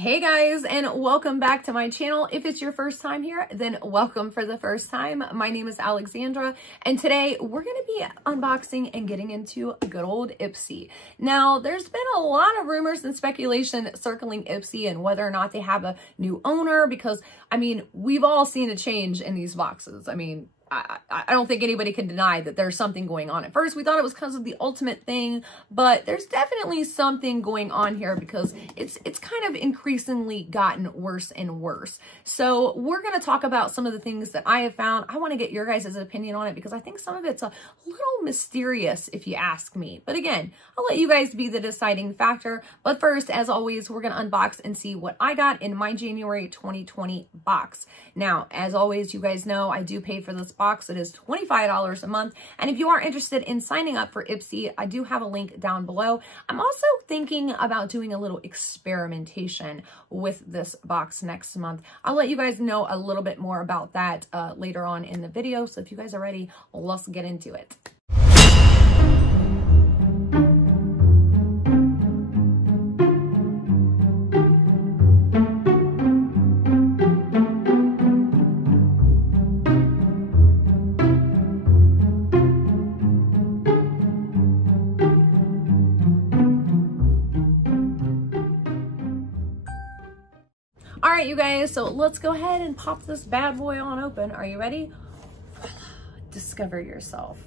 Hey guys, and welcome back to my channel. If it's your first time here, then welcome for the first time. My name is Alexandra, and today we're going to be unboxing and getting into good old Ipsy. Now, there's been a lot of rumors and speculation circling Ipsy and whether or not they have a new owner because, I mean, we've all seen a change in these boxes. I mean, I don't think anybody can deny that there's something going on. At first, we thought it was because of the ultimate thing, but there's definitely something going on here because it's kind of increasingly gotten worse and worse. So we're going to talk about some of the things that I have found. I want to get your guys' opinion on it because I think some of it's a little mysterious if you ask me. But again, I'll let you guys be the deciding factor. But first, as always, we're going to unbox and see what I got in my January 2020 box. Now, as always, you guys know I do pay for this box. It is $25 a month. And if you are interested in signing up for Ipsy, I do have a link down below. I'm also thinking about doing a little experimentation with this box next month. I'll let you guys know a little bit more about that later on in the video. So if you guys are ready, let's get into it. All right, you guys, so let's go ahead and pop this bad boy on open. Are you ready? Discover yourself.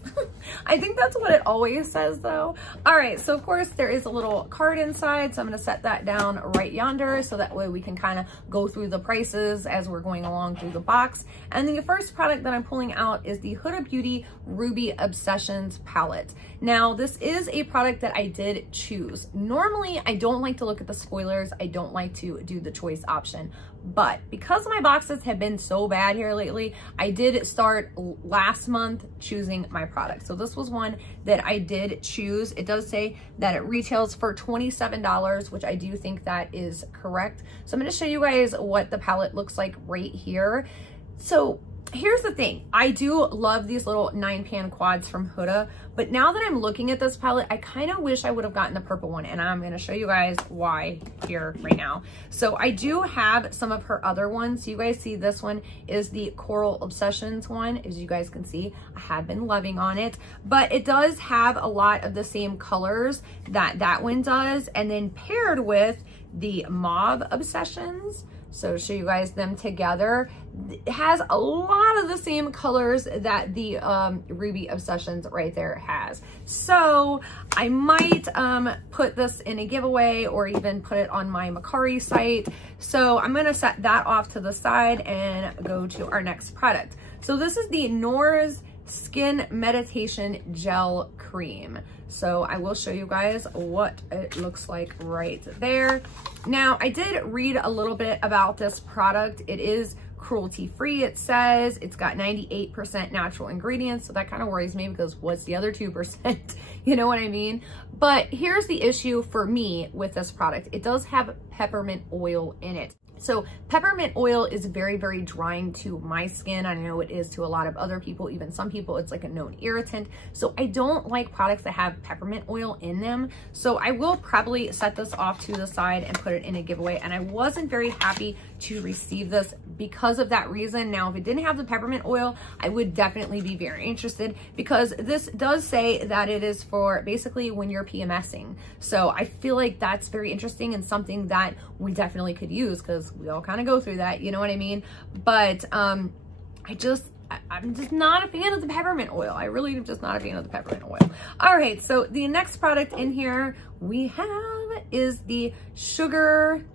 I think that's what it always says though. All right, so of course there is a little card inside, so I'm going to set that down right yonder so that way we can kind of go through the prices as we're going along through the box. And then the first product that I'm pulling out is the Huda Beauty Ruby Obsessions palette. Now, this is a product that I did choose. Normally, I don't like to look at the spoilers. I don't like to do the choice option. But because my boxes have been so bad here lately, I did start last month choosing my product. So this was one that I did choose. It does say that it retails for $27, which I do think that is correct. So I'm going to show you guys what the palette looks like right here. So here's the thing. I do love these little 9-pan quads from Huda, but now that I'm looking at this palette, I kind of wish I would have gotten the purple one, and I'm going to show you guys why here right now. So I do have some of her other ones. So you guys see this one is the Coral Obsessions one. As you guys can see, I have been loving on it, but it does have a lot of the same colors that that one does, and then paired with the Mauve Obsessions. So show you guys them together. It has a lot of the same colors that the Ruby Obsessions right there has. So I might put this in a giveaway or even put it on my Mercari site. So I'm gonna set that off to the side and go to our next product. So this is the Nor's Skin Meditation Gel Cream. So I will show you guys what it looks like right there. Now, I did read a little bit about this product. It is cruelty-free, it says. It's got 98% natural ingredients, so that kind of worries me because what's the other 2%? You know what I mean? But here's the issue for me with this product. It does have peppermint oil in it. So peppermint oil is very, very drying to my skin. I know it is to a lot of other people, even some people, it's like a known irritant. So I don't like products that have peppermint oil in them. So I will probably set this off to the side and put it in a giveaway. And I wasn't very happy to receive this because of that reason. Now, if it didn't have the peppermint oil, I would definitely be very interested because this does say that it is for basically when you're PMSing. So I feel like that's very interesting and something that we definitely could use because we all kind of go through that, you know what I mean? But I'm just not a fan of the peppermint oil. I really am just not a fan of the peppermint oil. All right, so the next product in here we have is the Sugar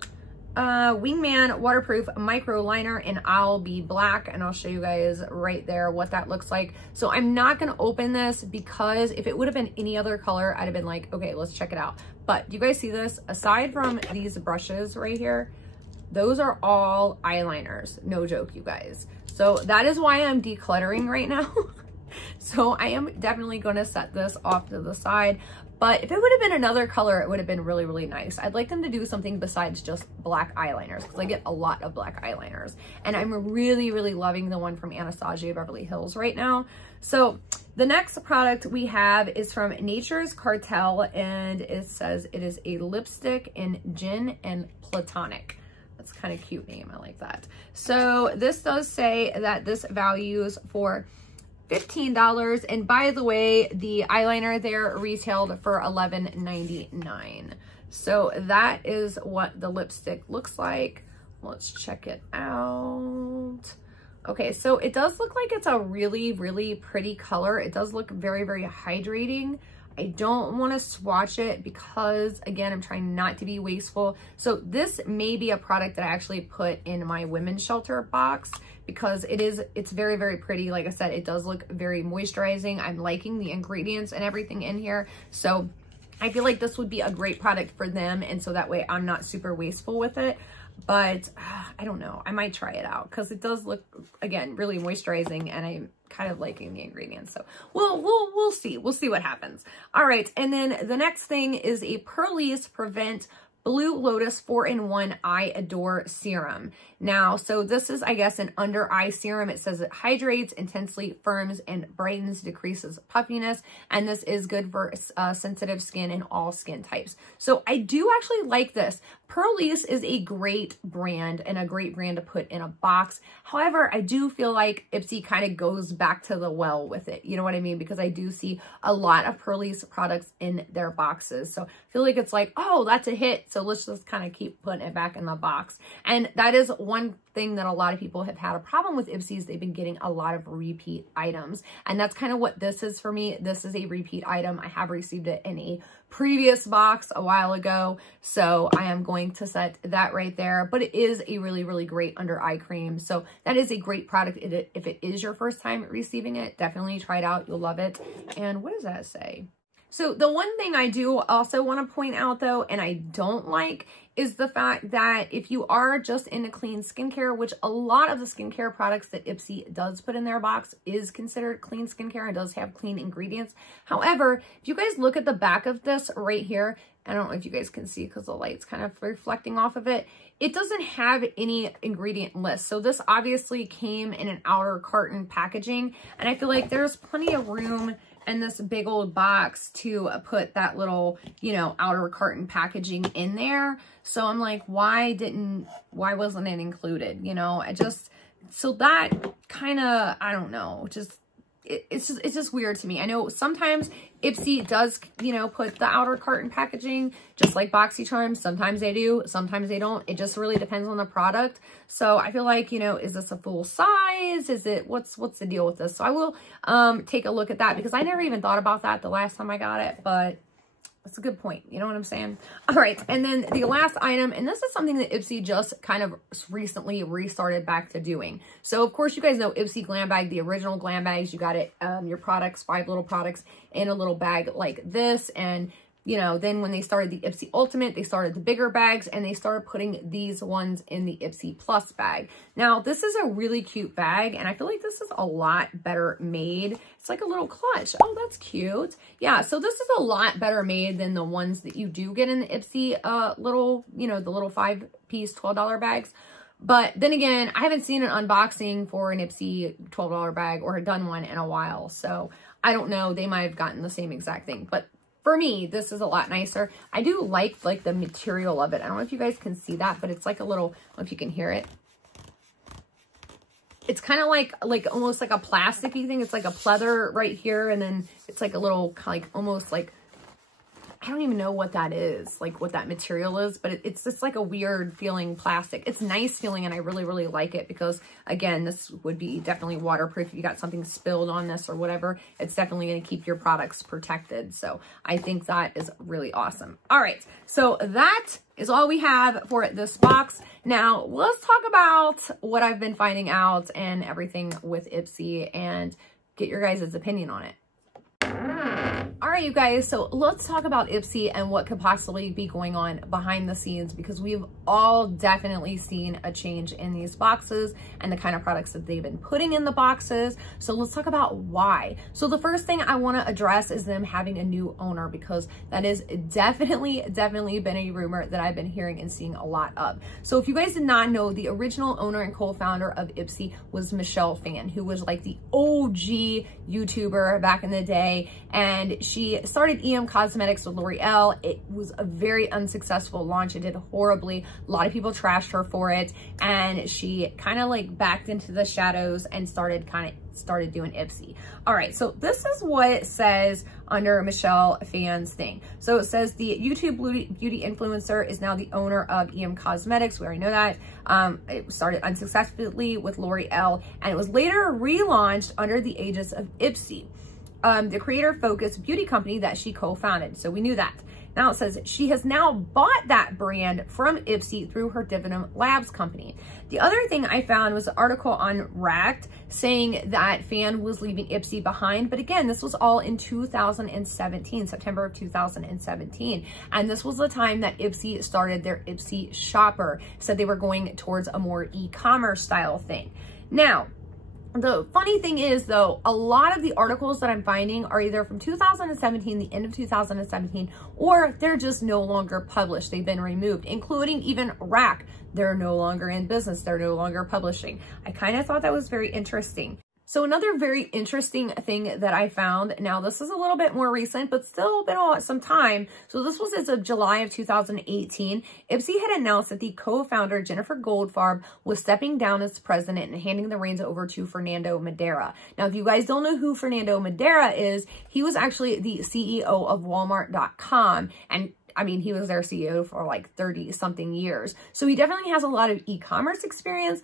Wingman Waterproof Micro Liner in I'll Be Black, and I'll show you guys right there what that looks like. So I'm not going to open this because if it would have been any other color, I'd have been like, okay, let's check it out. But do you guys see this? Aside from these brushes right here, those are all eyeliners. No joke, you guys. So that is why I'm decluttering right now. So I am definitely going to set this off to the side. But if it would have been another color, it would have been really, really nice. I'd like them to do something besides just black eyeliners because I get a lot of black eyeliners. And I'm really, really loving the one from Anastasia Beverly Hills right now. So the next product we have is from Nature's Cartel, and it says it is a lipstick in Gin and Platonic. That's kind of cute name. I like that. So this does say that this values for $15. And by the way, the eyeliner there retailed for $11.99. So that is what the lipstick looks like. Let's check it out. Okay, so it does look like it's a really, really pretty color. It does look very, very hydrating. I don't want to swatch it because, again, I'm trying not to be wasteful. So this may be a product that I actually put in my women's shelter box because it's very, very pretty. Like I said, it does look very moisturizing. I'm liking the ingredients and everything in here. So I feel like this would be a great product for them. And so that way I'm not super wasteful with it. But I don't know. I might try it out because it does look, again, really moisturizing, and I'm kind of liking the ingredients. So we'll see. We'll see what happens. All right. And then the next thing is a Purlisse Prevent Blue Lotus 4-in-1 Eye Adore Serum. Now, so this is, I guess, an under eye serum. It says it hydrates, intensely firms, and brightens, decreases puffiness. And this is good for sensitive skin and all skin types. So I do actually like this. Purlisse is a great brand and a great brand to put in a box. However, I do feel like Ipsy kind of goes back to the well with it. You know what I mean? Because I do see a lot of Purlisse products in their boxes. So I feel like it's like, oh, that's a hit. So let's just kind of keep putting it back in the box. And that is one thing that a lot of people have had a problem with Ipsy's. They've been getting a lot of repeat items. And that's kind of what this is for me. This is a repeat item. I have received it in a previous box a while ago. So I am going to set that right there. But it is a really, really great under eye cream. So that is a great product. If it is your first time receiving it, definitely try it out. You'll love it. And what does that say? So the one thing I do also want to point out though, and I don't like, is the fact that if you are just into clean skincare, which a lot of the skincare products that Ipsy does put in their box is considered clean skincare and does have clean ingredients. However, if you guys look at the back of this right here, I don't know if you guys can see because the light's kind of reflecting off of it. It doesn't have any ingredient list. So this obviously came in an outer carton packaging, and I feel like there's plenty of room in this big old box to put that little, you know, outer carton packaging in there. So I'm like, why wasn't it included? You know, so that kind of, I don't know, it's just weird to me. I know sometimes Ipsy does, you know, put the outer carton packaging, just like BoxyCharm. Sometimes they do, sometimes they don't. It just really depends on the product. So I feel like, you know, is this a full size? Is it, what's the deal with this? So I will take a look at that because I never even thought about that the last time I got it, but that's a good point. You know what I'm saying? All right. And then the last item, and this is something that Ipsy just kind of recently restarted back to doing. So of course you guys know Ipsy Glam Bag, the original Glam Bags. You got it, your products, 5 little products in a little bag like this. And you know, then when they started the Ipsy Ultimate, they started the bigger bags and they started putting these ones in the Ipsy Plus bag. Now, this is a really cute bag and I feel like this is a lot better made. It's like a little clutch. Oh, that's cute. Yeah, so this is a lot better made than the ones that you do get in the Ipsy little, you know, the little 5-piece $12 bags. But then again, I haven't seen an unboxing for an Ipsy $12 bag or done one in a while. So I don't know. They might have gotten the same exact thing. But for me, this is a lot nicer. I do like the material of it. I don't know if you guys can see that, but it's like a little, I don't know if you can hear it. It's kind of like almost like a plasticky thing. It's like a pleather right here. And then it's like a little, like almost like, I don't even know what that is, like what that material is, but it's just like a weird feeling plastic. It's nice feeling and I really, really like it because again, this would be definitely waterproof. If you got something spilled on this or whatever, it's definitely going to keep your products protected. So I think that is really awesome. All right. So that is all we have for this box. Now let's talk about what I've been finding out and everything with Ipsy and get your guys' opinion on it. All right, you guys, so let's talk about Ipsy and what could possibly be going on behind the scenes because we've all definitely seen a change in these boxes and the kind of products that they've been putting in the boxes. So let's talk about why. So the first thing I want to address is them having a new owner because that is definitely been a rumor that I've been hearing and seeing a lot of. So if you guys did not know, the original owner and co-founder of Ipsy was Michelle Phan, who was like the OG YouTuber back in the day. And she started EM Cosmetics with L'Oreal. It was a very unsuccessful launch. It did horribly. A lot of people trashed her for it. And she kind of like backed into the shadows and started doing Ipsy. All right, so this is what it says under Michelle Phan's thing. So it says the YouTube beauty influencer is now the owner of EM Cosmetics. We already know that. It started unsuccessfully with L'Oreal, and it was later relaunched under the aegis of Ipsy, the creator-focused beauty company that she co-founded. So we knew that. Now it says she has now bought that brand from Ipsy through her Dividend Labs company. The other thing I found was an article on Racked saying that Phan was leaving Ipsy behind. But again, this was all in 2017, September of 2017. And this was the time that Ipsy started their Ipsy Shopper. Said they were going towards a more e-commerce style thing. Now, the funny thing is, though, a lot of the articles that I'm finding are either from 2017, the end of 2017, or they're just no longer published. They've been removed, including even Rack. They're no longer in business. They're no longer publishing. I kind of thought that was very interesting. So another very interesting thing that I found, now this is a little bit more recent, but still been some time. So this was as of July of 2018. Ipsy had announced that the co-founder, Jennifer Goldfarb, was stepping down as president and handing the reins over to Fernando Madera. Now, if you guys don't know who Fernando Madera is, he was actually the CEO of Walmart.com, and I mean, he was their CEO for like 30 something years. So he definitely has a lot of e-commerce experience,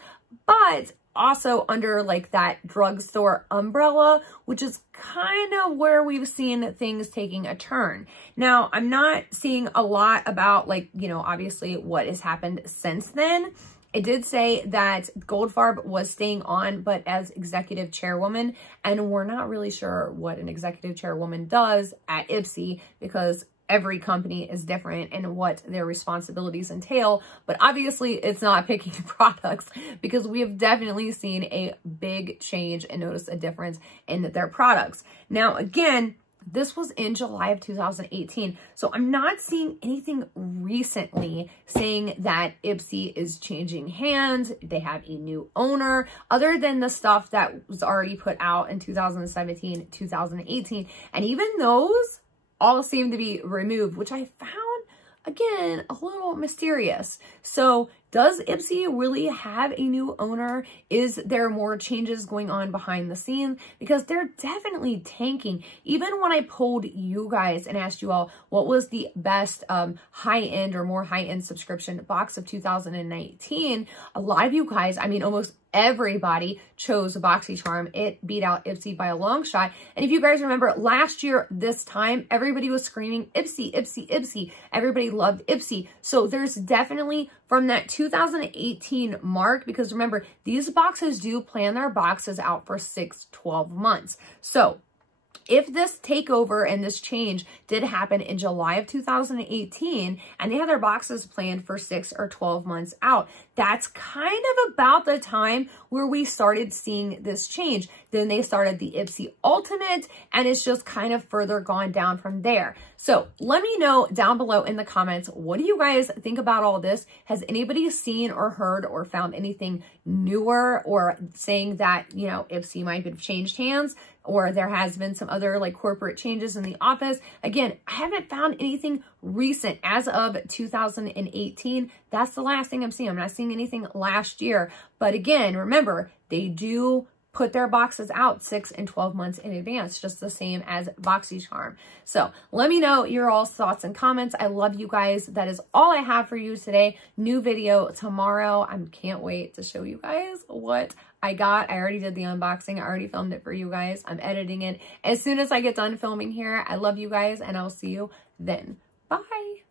but also under like that drugstore umbrella, which is kind of where we've seen things taking a turn. Now, I'm not seeing a lot about like, you know, obviously what has happened since then. It did say that Goldfarb was staying on, but as executive chairwoman, and we're not really sure what an executive chairwoman does at Ipsy because every company is different and what their responsibilities entail, but obviously it's not picking products because we have definitely seen a big change and noticed a difference in their products. Now, again, this was in July of 2018, so I'm not seeing anything recently saying that Ipsy is changing hands, they have a new owner, other than the stuff that was already put out in 2017, 2018, and even those all seem to be removed, which I found, again, a little mysterious. So does Ipsy really have a new owner? Is there more changes going on behind the scenes? Because they're definitely tanking. Even when I polled you guys and asked you all what was the best high-end or more high-end subscription box of 2019, a lot of you guys, I mean, almost everybody chose BoxyCharm. It beat out Ipsy by a long shot. And if you guys remember last year, this time, everybody was screaming Ipsy, Ipsy, Ipsy. Everybody loved Ipsy. So there's definitely from that 2018 mark, because remember, these boxes do plan their boxes out for 6-12 months. So if this takeover and this change did happen in July of 2018 and they had their boxes planned for 6 or 12 months out, that's kind of about the time where we started seeing this change. Then they started the Ipsy Ultimate and it's just kind of further gone down from there. So let me know down below in the comments, what do you guys think about all this? Has anybody seen or heard or found anything newer or saying that, you know, Ipsy might have changed hands or there has been some other like corporate changes in the office? Again, I haven't found anything recent as of 2018. That's the last thing I'm seeing. I'm not seeing anything last year. But again, remember, they do put their boxes out 6 and 12 months in advance, just the same as BoxyCharm. So let me know your all's thoughts and comments. I love you guys. That is all I have for you today. New video tomorrow. I can't wait to show you guys what I got. I already did the unboxing. I already filmed it for you guys. I'm editing it as soon as I get done filming here. I love you guys and I'll see you then. Bye.